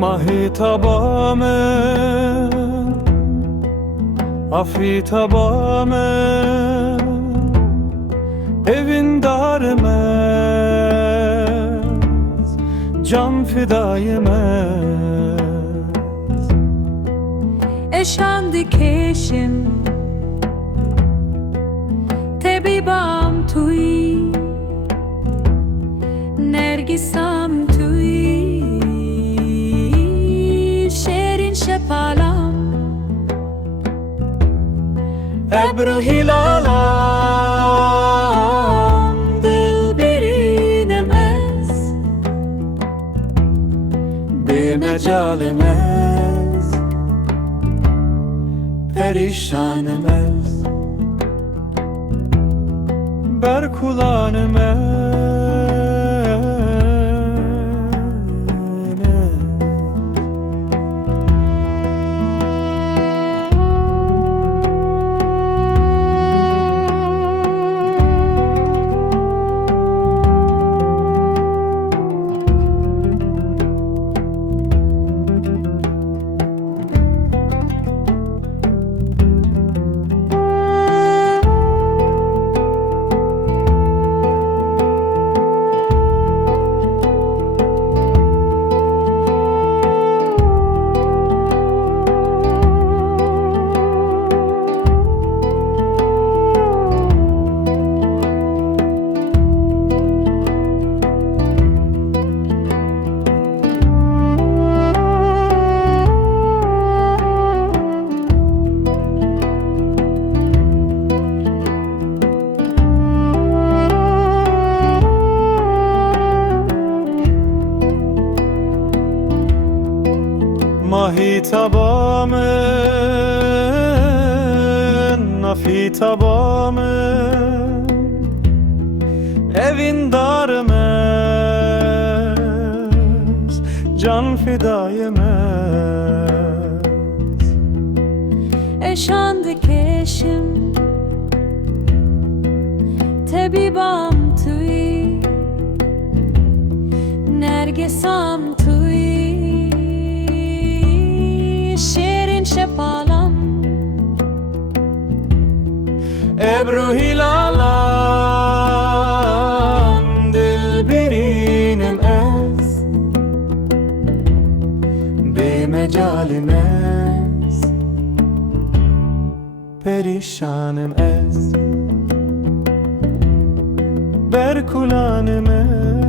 Mahitabamen, afitabamen, evin darmez, can fidayemez. Eşan dikeşim, tebibam tuy, nergisam tuy, şerin şepalam, Ebru hilalam, dil birinemez, bir mecalemez, perişanemez, berkulanemez. Mahitabamen, afitabamen, evin darmez, can fidayemez. eşan dikeşim, tebibam tuy, nergisam tuy, şerin şepalam, Ebru hilalam, dil birinemez, bir mecalimez, perişanem ez, berkulanem ez.